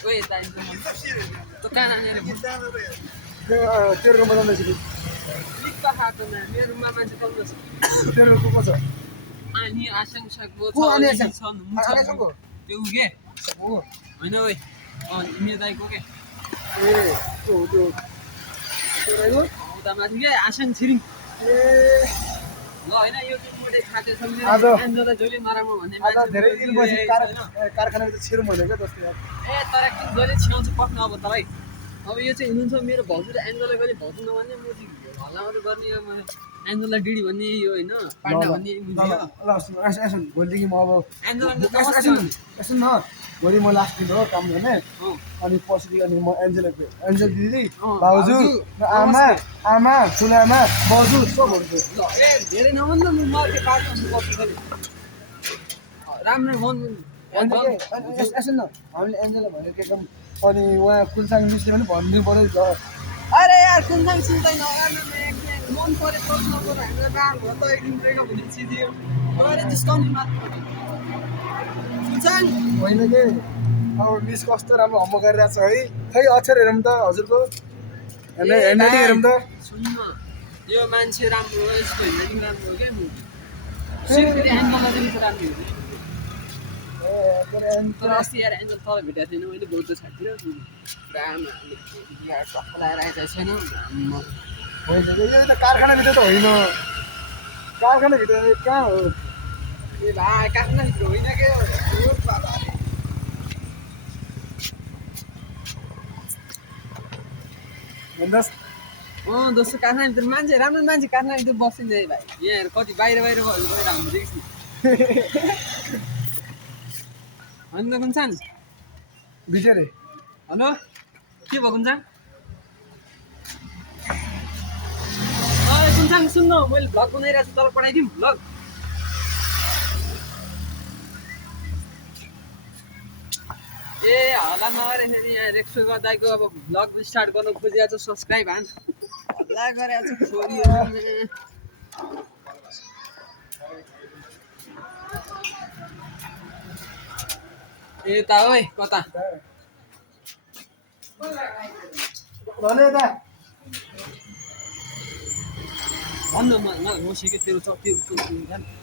ओए दाइजो त कहाँ नानेर तेरो रुममा जाँदैछु कि लिप्पा खाएको न मेरो रुममा मान्छे कस्तो छ तेरो रुम को छ अनि आशंसाको को अनि आशा? छ आशाको? त्यो के हो होइन ओए मेरो दाइको के ए त्यो त्यो तेरो उता माथि के आसाङ छिरिङ ए ल होइन यो चाहिँ खाते आज सम्झेर जहिले नराम्रो भन्ने आज धेरै दिनपछि कारखानाभित्र छिरौँ भनेको जस्तो यार ए तर जहिले छिराउँछ पक्न अब तँलाई अब यो चाहिँ हुनुहुन्छ मेरो भाउजू र एन्जोलाई पनि भाउजू नभन्ने म चाहिँ हल्ला मात्रै गर्ने यो एन्जोलाई डिडी भन्ने यो होइन पाण्डा भन्ने बुझ्यो ल भोलिदेखि म अब एन्जोलाई सुन न भोलि म लास्ट दिन हो काम गर्ने अनि पर्सिदेखि अनि म एन्जल दिदी भाउजू र आमा आमा ठुलामा बाउजू सबहरू ल ए धेरै नभन्दा म मर्के पार्टी गर्छु खालि राम्रो भन्नु यसो न हामीले एन्जललाई भनेको एकदम अनि उहाँ कुलसाङ मिसले पनि भनिदिनु पऱ्यो अरे यार कुन्थाङ चिन्दैन मन पऱ्यो तल नपऱ्यो हामीलाई बार भयो त एकदिन ब्रेकअप हुने चिज यो गएर डिस्काउन्ट मात्र कुन्थाङ होइन के अब मिस कस्तो राम्रो होमवर्क गरिरहेको छ है खै अक्षर हेरौँ त हजुरको ह्यान्डराइटिङ हेरौँ त सुन्न यो मान्छे राम्रो हो यसको ह्यान्डराइटिङ राम्रो हो क्या सिर्फले एन्जललाई चाहिँ राम्रो हुँदैन तर अस्ति यार एन्जल तल भेटेको थिएन मैले बौद्ध छाडतिर पुरा टक्क लगाएर आइरहेको छैन होइन यो त कारखानाभित्र त होइन कारखानाभित्र कहाँ हो ए भाइ कारखानाभित्र होइन के भन्नुहोस् दोस्रो कारखानाभित्र मान्छे राम्रो मान्छे कारखानाभित्र बस्छिन् है भाइ यहाँ कति बाहिर बाहिर भयो गएर हाम्रो देखिस् नि होइन त कुन्छान बिचरे हेलो के भयो कुन्छान कुन्छान सुन्नु मैले भ्लग बनाइरहेको छु तल पठाइदिउँ भ्लग ए हल्ला नगरे फेरि यहाँ रेक्सो गर्दाको अब भ्लग स्टार्ट गर्नु खोजिरहेको छु सब्सक्राइब हान हल्ला गरेको छु छोरीहरू ए ता ओइ कता भन्नु म सिकेँ तेरो